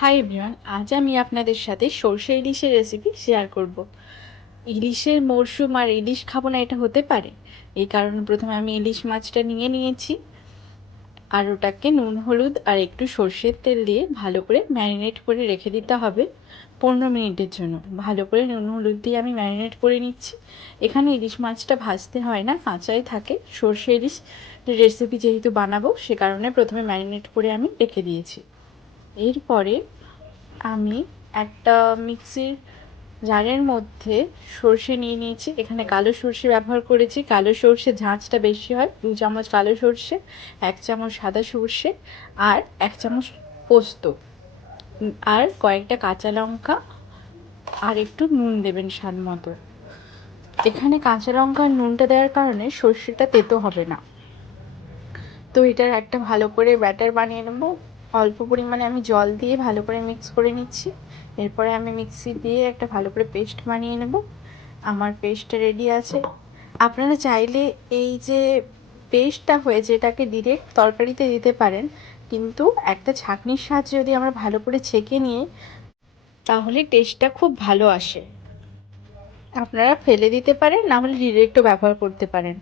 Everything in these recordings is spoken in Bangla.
হাই এভরিওয়ান, আজ আমি আপনাদের সাথে সরষে ইলিশের রেসিপি শেয়ার করব। ইলিশের মরশুম আর ইলিশ খাবো না এটা হতে পারে? এই কারণে প্রথমে আমি ইলিশ মাছটা নিয়ে নিয়েছি আর ওটাকে নুন হলুদ আর একটু সর্ষের তেল দিয়ে ভালো করে ম্যারিনেট করে রেখে দিতে হবে 15 মিনিটের জন্য। ভালো করে নুন হলুদ দিয়ে আমি ম্যারিনেট করে নিচ্ছি। এখানে ইলিশ মাছটা ভাজতে হয় না, কাঁচাই থাকে। সর্ষে ইলিশ রেসিপি যেহেতু বানাবো সে কারণে প্রথমে ম্যারিনেট করে আমি রেখে দিয়েছি। এরপরে আমি একটা মিক্সির জারের মধ্যে সর্ষে নিয়ে নিয়েছি। এখানে কালো সর্ষে ব্যবহার করেছি। কালো সর্ষে ঝাঁঝটা বেশি হয়। 2 চামচ কালো সর্ষে, 1 চামচ সাদা সর্ষে আর 1 চামচ পোস্ত, আর কয়েকটা কাঁচা লঙ্কা, আর একটু নুন দেবেন স্বাদ মতো। এখানে কাঁচা লঙ্কা আর নুনটা দেওয়ার কারণে সর্ষেটা তেতো হবে না। তো এটার একটা ভালো করে ব্যাটার বানিয়ে নেব। অল্প পরিমাণে আমি জল দিয়ে ভালো করে মিক্স করে নিচ্ছি। এরপরে আমি মিক্সি দিয়ে একটা ভালো করে পেস্ট বানিয়ে নেব। আমার পেস্টটা রেডি আছে। আপনারা চাইলে এই যে পেস্টটা হয়েছে এটাকে ডিরেক্ট তরকারিতে দিতে পারেন, কিন্তু একটা ছাঁকনির সাহায্যে যদি আমরা ভালো করে ছেঁকে নিয়ে তাহলে টেস্টটা খুব ভালো আসে। আপনারা ফেলে দিতে পারেন, না হলে ডিরেক্টও ব্যবহার করতে পারেন।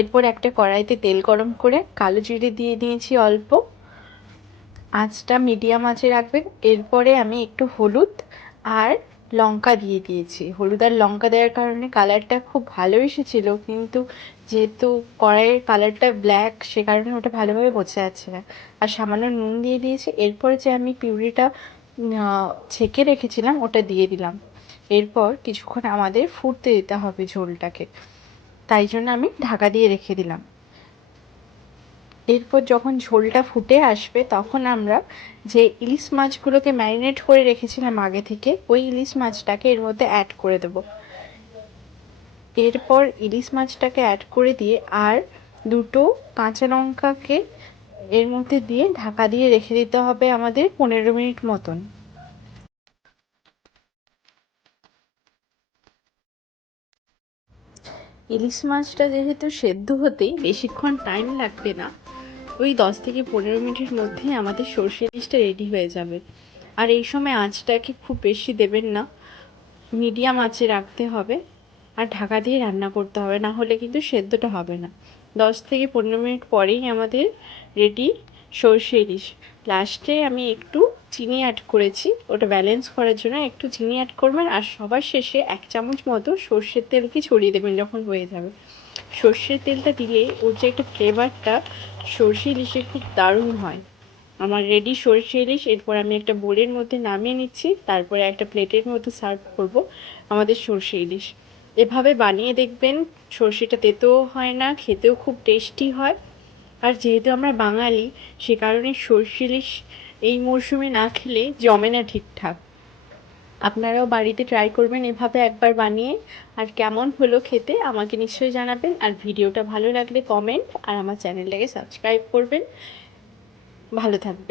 এরপর একটা কড়াইতে তেল গরম করে কালো জিরে দিয়ে দিয়েছি অল্প, আঁচটা মিডিয়াম আঁচে রাখবেন। এরপরে আমি একটু হলুদ আর লঙ্কা দিয়ে দিয়েছি। হলুদ আর লঙ্কা দেওয়ার কারণে কালারটা খুব ভালো এসেছিল, কিন্তু যেহেতু কড়াইয়ের কালারটা ব্ল্যাক সে কারণে ওটা ভালোভাবে বোঝা যাচ্ছে না। আর সামান্য নুন দিয়ে দিয়েছি। এরপর যে আমি পিউরিটা ছেঁকে রেখেছিলাম ওটা দিয়ে দিলাম। এরপর কিছুক্ষণ আমাদের ফুটতে দিতে হবে ঝোলটাকে, তাই জন্য আমি ঢাকা দিয়ে রেখে দিলাম। এরপর যখন ঝোলটা ফুটে আসবে তখন আমরা যে ইলিশ মাছগুলোকে ম্যারিনেট করে রেখেছিলাম আগে থেকে, ওই ইলিশ মাছটাকে এর মধ্যে অ্যাড করে দেব। এরপর ইলিশ মাছটাকে অ্যাড করে দিয়ে আর দুটো কাঁচা লঙ্কাকে এর মধ্যে দিয়ে ঢাকা দিয়ে রেখে দিতে হবে আমাদের 15 মিনিট মতন। ইলিশ মাছটা যেহেতু সেদ্ধ হতেই বেশিক্ষণ টাইম লাগবে না, ওই 10 থেকে 15 মিনিটের মধ্যেই আমাদের সর্ষে ইলিশটা রেডি হয়ে যাবে। আর এই সময় আঁচটাকে খুব বেশি দেবেন না, মিডিয়াম আঁচে রাখতে হবে আর ঢাকা দিয়ে রান্না করতে হবে, না হলে কিন্তু সেদ্ধটা হবে না। 10 থেকে 15 মিনিট পরেই আমাদের রেডি সর্ষে ইলিশ। লাস্টে আমি একটু চিনি অ্যাড করেছি, ওটা ব্যালেন্স করার জন্য একটু চিনি অ্যাড করবেন। আর সবার শেষে 1 চামচ মতো সর্ষের তেলকে ছড়িয়ে দেবেন যখন হয়ে যাবে। সর্ষের তেলটা দিলে ওর যে একটা ফ্লেভারটা সর্ষে ইলিশে খুব দারুণ হয়। আমার রেডি সর্ষে ইলিশ। এরপর আমি একটা বোলের মধ্যে নামিয়ে নিচ্ছি, তারপরে একটা প্লেটের মধ্যে সার্ভ করব আমাদের সর্ষে ইলিশ। এভাবে বানিয়ে দেখবেন, সর্ষেটা তেতোও হয় না, খেতেও খুব টেস্টি হয়। আর যেহেতু আমরা বাঙালি সে কারণে সর্ষে ইলিশ এই মরশুমে না খেলে জমে না ঠিকঠাক। আপনারাও বাড়িতে ট্রাই করবেন এভাবে একবার বানিয়ে, আর কেমন হলো খেতে আমাকে নিশ্চয়ই জানাবেন। আর ভিডিওটা ভালো লাগলে কমেন্ট আর আমার চ্যানেলটাকে সাবস্ক্রাইব করবেন। ভালো থাকবেন।